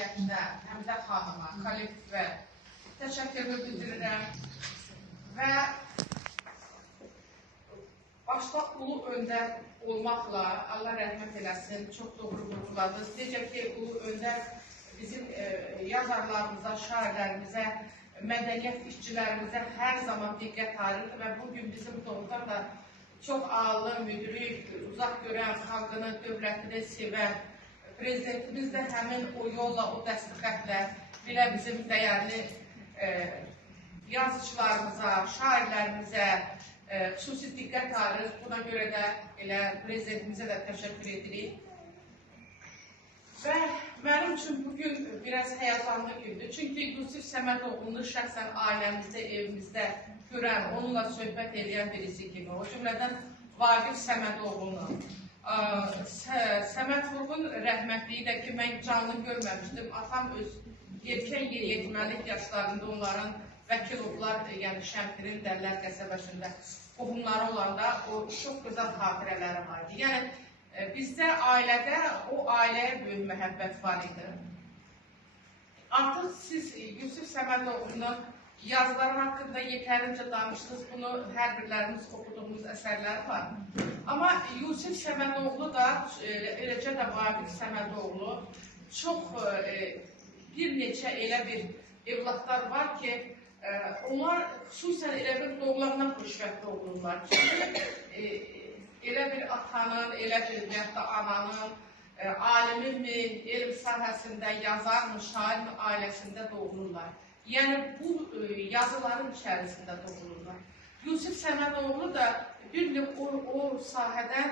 cəmiyyətinə, həm də xanıma, kollektivə təşəkkürümü bildirirəm və başda ulu öndər olmaqla, Allah rəhmət eləsin, çox doğru vurguladınız. Necə ki, ulu öndər bizim yazarlarımıza, şairlərimizə, mədəniyyət işçilərimizə hər zaman diqqət ayırırdı və bugün bizim doğrudan da çox ağlı, müdrik, uzaq görən, xalqını, dövlətini sevən prezidentimiz də həmin o yolla, o dəstəxətlə belə bizim dəyərli yazıçılarımıza, şairlərimizə xüsusi diqqət ayırır. Buna görə də elə prezidentimizə də təşəkkür edirik. Və mənim üçün bugün biraz həyəcanlı gündür. Çünki Yusif Səmədoğlunu şəxsən ailəmizdə, evimizdə görən, onunla söhbət edən birisi kimi, o cümlədən Vaqif Səmədoğlunu. Səmədovun rəhmətliyi də ki, mən canlı görməmişdim. Atam öz erkən yeniyetməlik yaşlarında onların vəkil oldular, yəni Şəmkirin Dəllər qəsəbəsində qohumları olanda o çox gözəl xatirələri var idi. Yəni, bizdə ailədə o ailəyə böyük məhəbbət var idi. Artıq siz Yusif Səmədoğlunun yazıları haqqında yetərincə danışdınız, bunu hər birlərimiz oxuduğumuz əsərləri var. Amma Yusif Səmədoğlu da, eləcə də Vaqif Səmədoğlu, çox bir neçə elə bir evlatlar var ki, onlar xüsusən elə bir doğulandan xoşbəxt olurlar. Çünki elə bir atanın, elə bir da ananın, alimin elm sahəsində, yazarmı, şairmi ailəsində doğulurlar. Yəni, bu yazıların içərisində doğulurlar. Yusif Səmədoğlu da bir növ o sahədən,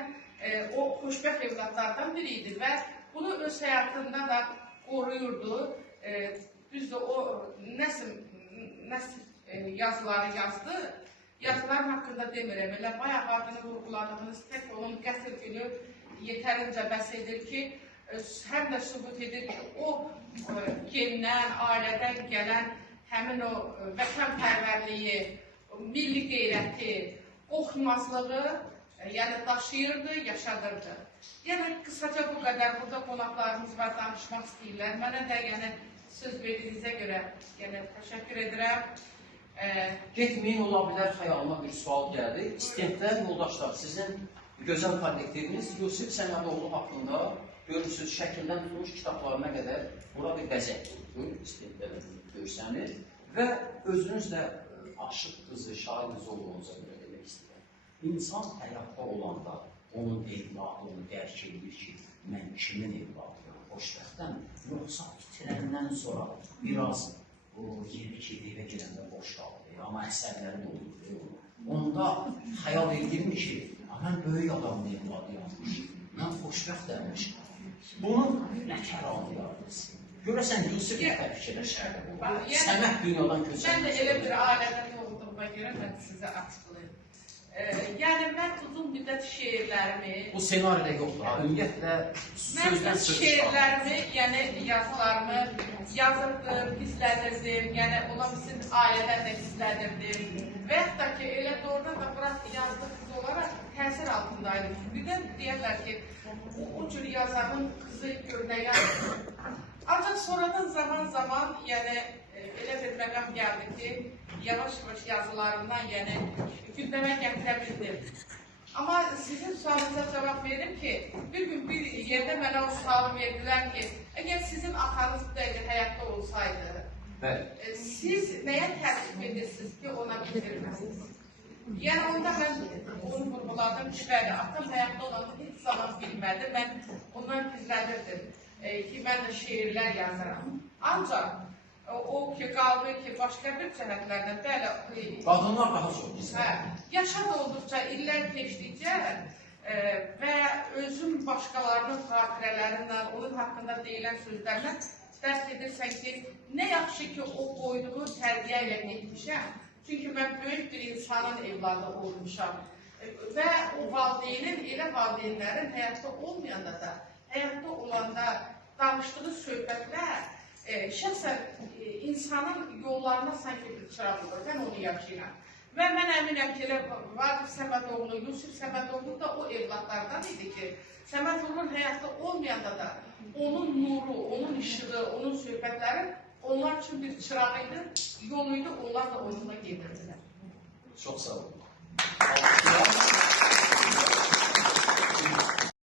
o xoşbəxt evlatlardan biriydi və bunu öz həyatında da qoruyurdu. Düzdür, o nəsil yazıları yazdı. Yazıların haqqında demirəm, elə bayaq adını vurguladığınız tək onun qətl günü yetərincə bəs edir ki, həm də sübut edir ki, o gendən, ailədən gələn həmin o vətənpərvərliyi, milli qeyrəti, qorxmazlığı daşıyırdı, yaşadırdı. Yəni, qısaca bu qədər, burada qonaqlarımız var, danışmaq istəyirlər. Mənə də söz verdiyinizə görə təşəkkür edirəm. Getməyin, ola bilər, xəyalına bir sual gəldi. İstintlər, yoldaşlar, sizin gözəl kollektiviniz Yusif Səmədoğlu haqqında görürsünüz, şəkildən tutmuş kitablarına qədər bura bir bəzək tutulur, istintlər görsənir və özünüz də aşıq qızı, şair qızı olduğunuza görə demək istəyirəm. İnsan həyatda olanda onun evladını dərk edir ki, mən kimin evladıyım, xoşbəxtəm, yoxsa itirəndən sonra biraz o yeri ki, evə girəndə boş qalır, amma əsərləri də olur. Onda xəyal edirmi ki, mən böyük adamın evladıyam, mən xoşbəxtəmiş. Bunu nə kər anlayardınız? Görəsən, Yusuf nə fikirləşərdi bu? Səməd dünyadan köçər. Mən də elə bir ailədən olduğuma görə mən sizə açıqlayayım. Yəni, mən uzun müddət şeirlərimi... Bu senaridə yoxdur, ümumiyyətlə sözdən söz şeirlərimi, yəni yazılarımı yazırdım, gizlədirdim, yəni ola bilsin ailədən də gizlədirdim. Və yaxud da ki, elə doğrudan da bırak yazdığınız olaraq təsir altındaydım. Bir də deyərlər ki, o cür yazanın qızı görünə yazır. Ancaq sonradan zaman, yəni elə bir məqam gəldi ki, yavaş-yavaş yazılarından, yəni gündəmə gətirə bildim. Amma sizin sualınıza cavab verim ki, bir gün bir yerdə mənə o sualı verdilər ki, əgər sizin atanız bu dəqiqə həyatda olsaydı, siz nəyə təklif edirsiniz ki, ona bildirməsiniz? Yəni, onda mən onu vurguladım ki, bəli, atam həyatda olanı heç zaman bilmədi, mən ondan gizlədirdim ki, mən də şeirlər yazıram. Ancaq, o ki, qaldı ki, başqa bir cəhətlərdən, bəli... Qadınlar daha çox gizlədir. Yaşad olduqca, illər keçdikcə və özüm başqalarının xatirələrindən, onun haqqında deyilən sözlərlə dərk edirsən ki, nə yaxşı ki, o qoyduğu tərbiyə ilə getmişəm. Çünki mən böyük bir insanın evladı olmuşam. Və o valideynin, elə valideynlərin həyatda olmayanda da, həyatda olanda danışdığı söhbətlər şəxsən insanın yollarına sanki bir çıraq olur, mən onu yaşayıram. Və mən əminəm ki, elə Vaqif Səmədoğlu, Yusif Səmədoğlu da o evlatlardan idi ki, Səmədoğlu'nun həyatda olmayanda da onun nuru, onun işığı, onun söhbətləri onlar üçün bir çıraq idi, yol idi, onlar da onunla gedirdilər. Çox sağ olun.